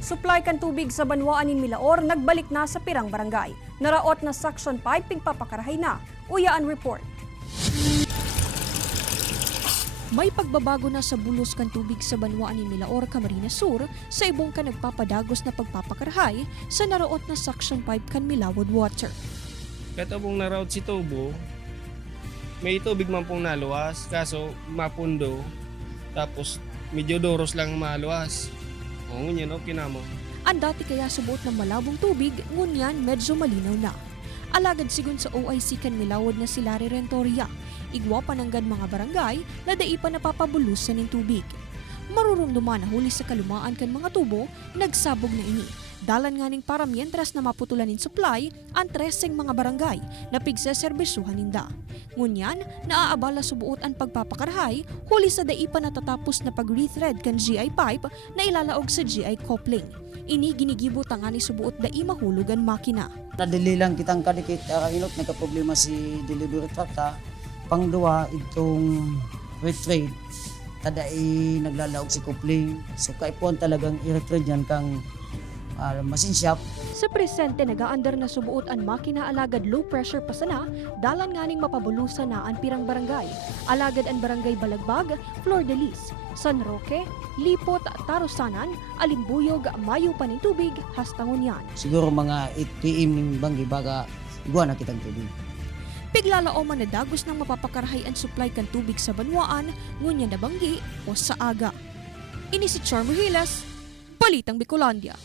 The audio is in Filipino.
Supply kan tubig sa Banwaan in Milaor nagbalik na sa pirang barangay. Naraot na suction pipe pigpapakarahay na. Uyaan report. May pagbabago na sa bulos kan tubig sa Banwaan in Milaor, Camarines Sur sa ibong ka nagpapadagos na pagpapakarahay sa naraot na suction pipe kan Milawod Water. Katabong naraot si tubo, may tubig man pong naluwas, kaso mapundo, tapos medyo doros lang maluwas. O ngunyan, okay na mo. Ang dati kaya subuot ng malabong tubig, ngunyan medyo malinaw na. Alagad sigun sa OIC kan Milawod na si Larry Rentoria, igwa pananggad mga barangay na dai pa napapabulusan ng tubig. Marurumduman na huli sa kalumaan kan mga tubo, nagsabog na ini. Dalan nga ning para mientras na maputulan in supply ang 13 mga barangay na pigseserbisyuhan ninda. Ngunyan, naaabala subuot ang pagpapakarahay huli sa dai pa natatapos na pag-rethread kan GI pipe na ilalaog sa GI coupling. Ini ginigibot ang ani subuot dai mahulugan makina. Nadili lang kitang kadikit inot nagka-problema si delivery truck ta. Pangduwa itong rethread tadai naglalaog si coupling. So kaipuan talagang i-rethread yan kang machine shop. Sa presente nagaandar na subuot ang makina alagad low pressure pa sana, dalan nga ning mapabulusan na ang pirang barangay. Alagad ang barangay Balagbag, Flor de Lis, San Roque, Lipot, Tarusanan, Alimbuyog, Mayo pa ning tubig, hastangon yan. Siguro mga 8 PM ng banggi baga igwa na kitang tubig. Piglalao man na dagos ng mapapakarahay ang supply kan tubig sa Banwaan, ngunya na banggi o sa aga. Ini si Charmo Hilas, Balitang Bicolandia.